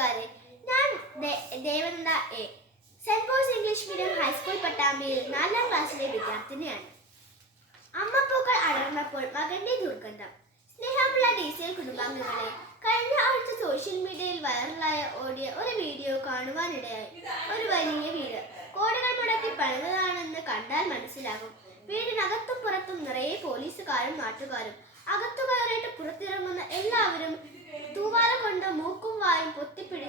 കൂട്ടുകാരെ ഞാൻ Devananda A saint Paul's English medium high school പട്ടാമ്പിയിൽ നാലാം ക്ലാസ്സിലെ വിദ്യാർത്ഥിനിയാണ്. അമ്മപ്പൂക്കൾ അടർന്നപ്പോൾ മകന്റെ ദുർഗന്ധം സ്നേഹമുള്ള ഡി സി എൽ കുടുംബാംഗങ്ങളെ കഴിഞ്ഞ ആഴ്ച സോഷ്യൽ മീഡിയയിൽ വൈറലായ ഓടിയ ഒരു വീഡിയോ കാണുവാനിടയായി. ഒരു വലിയ വീട് കോടികൾ മുടക്കി പണിതാണെന്ന് കണ്ടാൽ മനസ്സിലാകും. വീടിനകത്തും പുറത്തും നിറയെ പോലീസുകാരും നാട്ടുകാരും അകത്തു കയറിയിട്ട് പുറത്തിറങ്ങുന്ന എല്ലാവരും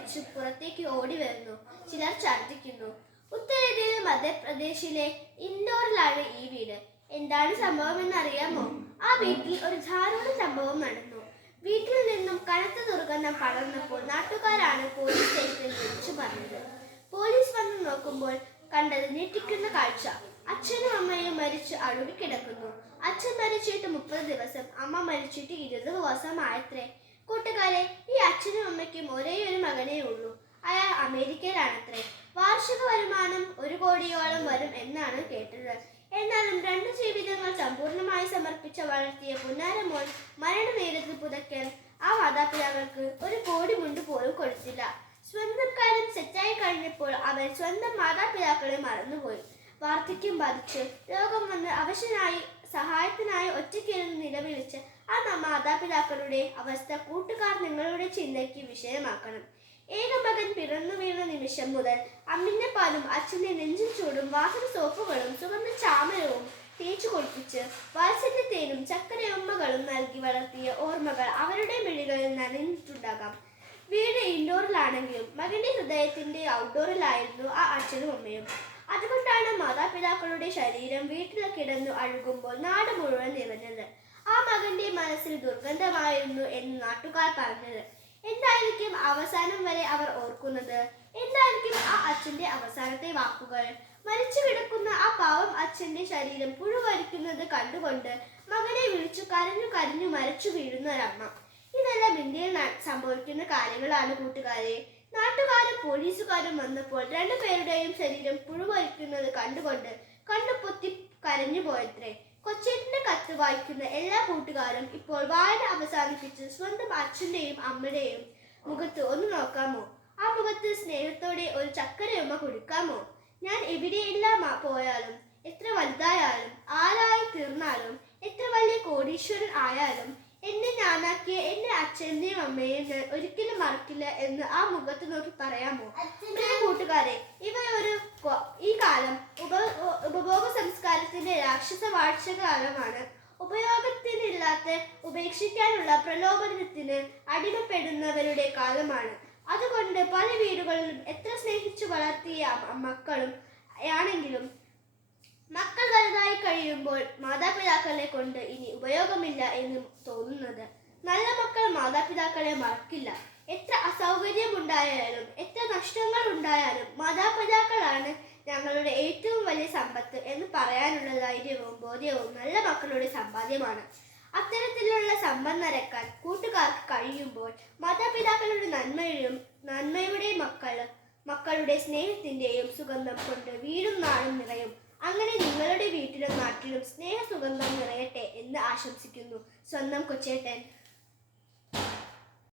പൊത്തിപ്പിടിച്ച് പുറത്തേക്ക് ഓടി വരുന്നു. ചിലർ ഛർദ്ദിക്കുന്നു. ഉത്തരേന്ത്യയിൽ മധ്യപ്രദേശിലെ ഇൻഡോറിലാണ് ഈ വീട്. എന്താണ് സംഭവം അറിയാമോ ആ വീട്ടിൽ ഒരു ധാരുണ സംഭവം നടന്നു. വീട്ടിൽ നിന്നും കനത്ത ദുർഗന്ധം പടർന്നപ്പോൾ നാട്ടുകാരാണ് പോലീസ് സ്റ്റേഷനിൽ വിളിച്ചു പറഞ്ഞത്. പോലീസ് വന്ന് നോക്കുമ്പോൾ കണ്ടത് ഞെട്ടിക്കുന്ന കാഴ്ച. അച്ഛനും അമ്മയും മരിച്ച് അഴുകിക്കിടക്കുന്നു അച്ഛൻ മരിച്ചിട്ട് മുപ്പത് ദിവസം അമ്മ മരിച്ചിട്ട് ഇരുപത് ദിവസം ആയത്രേ കൂട്ടുകാരെ ഈ അച്ഛനും അമ്മയ്ക്കും ഒരേ ഒരു മകനേ ഉള്ളൂ. അയാൾ അമേരിക്കയിലാണത്രേ. വാർഷിക വരുമാനം ഒരു കോടിയോളം വരും എന്നാണ് കേട്ടത്. എന്നാലും രണ്ട് ജീവിതങ്ങൾ സമ്പൂർണമായി സമർപ്പിച്ച വളർത്തിയ പുന്നാരമോൻ മരണനേരത്തിൽ പുതയ്ക്കാൻ ആ മാതാപിതാക്കൾക്ക് ഒരു കോടി മുണ്ട് പോലും കൊടുത്തില്ല. സ്വന്തം കാര്യം സെറ്റായി കഴിഞ്ഞപ്പോൾ അവൻ സ്വന്തം മാതാപിതാക്കളെ മറന്നുപോയി. വാർദ്ധക്യം ബാധിച്ച് രോഗം വന്ന് അവശനായി സഹായത്തിനായി മാതാപിതാക്കളുടെ അവസ്ഥ കൂട്ടുകാർ നിങ്ങളുടെ ചിന്തയ്ക്ക് വിഷയമാക്കണം. ഏക മകൻ പിറന്നു വീണ നിമിഷം മുതൽ അമ്മിന്റെ പാലും അച്ഛന്റെ നെഞ്ചും ചൂടും വാസന സോപ്പുകളും സുഗന്ധ ചാമരവും തേച്ചു കുളിപ്പിച്ച് വാത്സന്റെ തേനും ചക്കരയമ്മകളും നൽകി വളർത്തിയ ഓർമ്മകൾ അവരുടെ മിഴികളിൽ നനഞ്ഞിട്ടുണ്ടാകാം. വീട് ഇൻഡോറിലാണെങ്കിലും മകന്റെ ഹൃദയത്തിന്റെ ഔട്ട്ഡോറിലായിരുന്നു ആ അച്ഛനും അമ്മയും. അതുകൊണ്ടാണ് മാതാപിതാക്കളുടെ ശരീരം വീട്ടിൽ കിടന്നു അഴുകുമ്പോൾ നാട് മുഴുവൻ നിറഞ്ഞത്. ആ മകന്റെ മനസ്സിൽ ദുർഗന്ധമായിരുന്നു എന്ന് നാട്ടുകാർ പറഞ്ഞത്. എന്തായിരിക്കും അവസാനം വരെ അവർ ഓർക്കുന്നത്? എന്തായിരിക്കും ആ അച്ഛന്റെ അവസാനത്തെ വാക്കുകൾ? മരിച്ചു കിടക്കുന്ന ആ പാവം അച്ഛന്റെ ശരീരം പുഴുവരിക്കുന്നത് കണ്ടുകൊണ്ട് മകനെ വിളിച്ചു കരഞ്ഞു കരഞ്ഞു മരിച്ചു വീഴുന്ന ഒരമ്മ. ഇതെല്ലാം ഇന്ത്യയിൽ സംഭവിക്കുന്ന കാര്യങ്ങളാണ് കൂട്ടുകാരെ. നാട്ടുകാരും പോലീസുകാരും വന്നപ്പോൾ രണ്ടുപേരുടെയും ശരീരം പുഴുവരിക്കുന്നത് കണ്ടുകൊണ്ട് കണ്ണു പൊത്തി കരഞ്ഞു പോയത്രേ കൊച്ചേട്ടിന്റെ കത്ത് വായിക്കുന്ന എല്ലാ കൂട്ടുകാരും ഇപ്പോൾ വായന അവസാനിപ്പിച്ച് സ്വന്തം അച്ഛന്റെയും അമ്മയുടെയും മുഖത്ത് ഒന്ന് നോക്കാമോ? ആ മുഖത്ത് സ്നേഹത്തോടെ ഒരു ചക്കരയമ്മ കൊടുക്കാമോ ഞാൻ എവിടെയെല്ലാം പോയാലും എത്ര വലുതായാലും ആരായി തീർന്നാലും എത്ര വലിയ കോടീശ്വരൻ ആയാലും എന്നെ ഞാനാക്കിയ എന്റെ അച്ഛന്റെയും അമ്മയെയും ഞാൻ ഒരിക്കലും മറക്കില്ല എന്ന് ആ മുഖത്ത് നോക്കി പറയാമോ? കൂട്ടുകാരെ ഇവ രാക്ഷസ വാഴ്ചകാലമാണ്. ഉപയോഗത്തിനില്ലാത്ത ഉപേക്ഷിക്കാനുള്ള പ്രലോഭനത്തിന് അടിമപ്പെടുന്നവരുടെ കാലമാണ്. അതുകൊണ്ട് പല വീടുകളിലും എത്ര സ്നേഹിച്ചു വളർത്തിയ മക്കളും ആണെങ്കിലും മക്കൾ വലുതായി കഴിയുമ്പോൾ മാതാപിതാക്കളെ കൊണ്ട് ഇനി ഉപയോഗമില്ല എന്ന് തോന്നുന്നത് നല്ല മക്കൾ മാതാപിതാക്കളെ മറക്കില്ല. എത്ര അസൗകര്യമുണ്ടായാലും എത്ര നഷ്ടങ്ങൾ ഉണ്ടായാലും മാതാപിതാക്കളാണ് ഞങ്ങളുടെ ഏറ്റവും വലിയ സമ്പത്ത് എന്ന് പറയാനുള്ള ധൈര്യവും ബോധ്യവും നല്ല മക്കളുടെ സമ്പാദ്യമാണ്. അത്തരത്തിലുള്ള സമ്പന്നരക്കാൻ കൂട്ടുകാർക്ക് കഴിയുമ്പോൾ മാതാപിതാക്കളുടെ നന്മയും നന്മയുടെ മക്കൾ മക്കളുടെ സ്നേഹത്തിന്റെയും സുഗന്ധം കൊണ്ട് വീടും നാടും നിറയും. അങ്ങനെ നിങ്ങളുടെ വീട്ടിലും നാട്ടിലും സ്നേഹ സുഗന്ധം നിറയട്ടെ എന്ന് ആശംസിക്കുന്നു. സ്വന്തം കൊച്ചേട്ടൻ